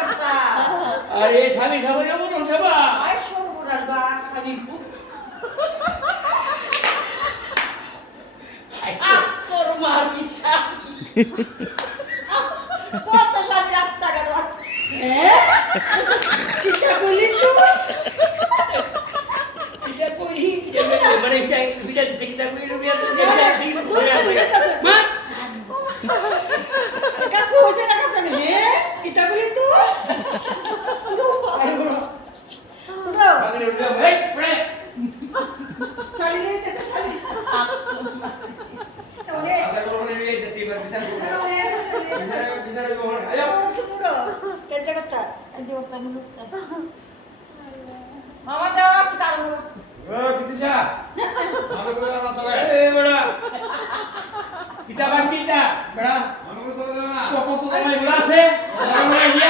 করতা এই আরে স্বামী স্বামী এমন সেবা বা স্বামী কত স্বামী রাস্তাঘাট আছে মানে এটা এটা দিছে কিতা করি রবি আছে এটা দিছে মা কাকু হইছে না কাকু নে কিটা বলি তুই আরে বড় বড় বাগরে রবি এই প্রে শাড়ি নিয়ে শাড়ি ওরে আচ্ছা কোন নিয়ে যাচ্ছি এবার বিচার করব বিচার বিচার করব আয় মামা যাওয়া কি তার এ বড়া কিতা বান কিতা বড়া কত তো তোমায় বলা আছে আমরা ইয়া কি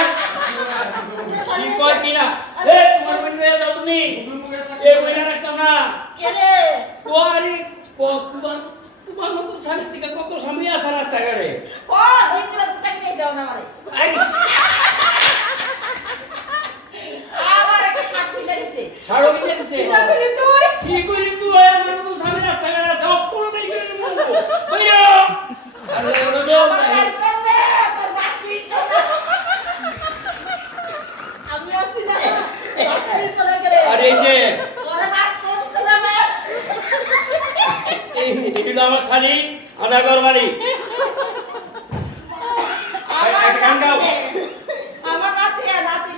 না। কে রে? তোয়ারি তোমার তোমার মতো স্বামী থেকে কত স্বামী আসা রাস্তাঘাটে? ও দিনরা তো তাকে নিয়ে যাও না আই, আমার একটা ছাড়ো কিনে দিছে। কিটা বলি তুই? কি করি তুই? আমার মতো স্বামী রাস্তাঘাটে আছে অক্ষর নাই করে মরবো বইরো আরে ওরে দো আমার গাড়ি করলে তোর বাকি আমি আছি না। বাকি চলে গেলে আরে যে তোরা রাত কোন তোরা না এই এটা আমার শালি আধা ঘর বাড়ি আমার নাতি আমার নাতি আর নাতি।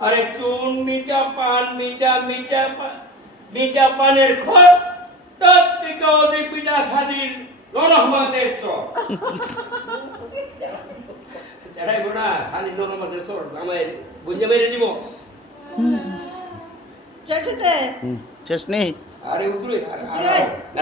না চুন মিঠা পান মিঠা মিঠা পান মিঠা পানের খর তার থেকে অধিক পিঠা চর দেখাইব না স্বাধীন নরহমাতের চর আমায় বুঝে মেরে দিব। শেষ নেই। আরে উতরে।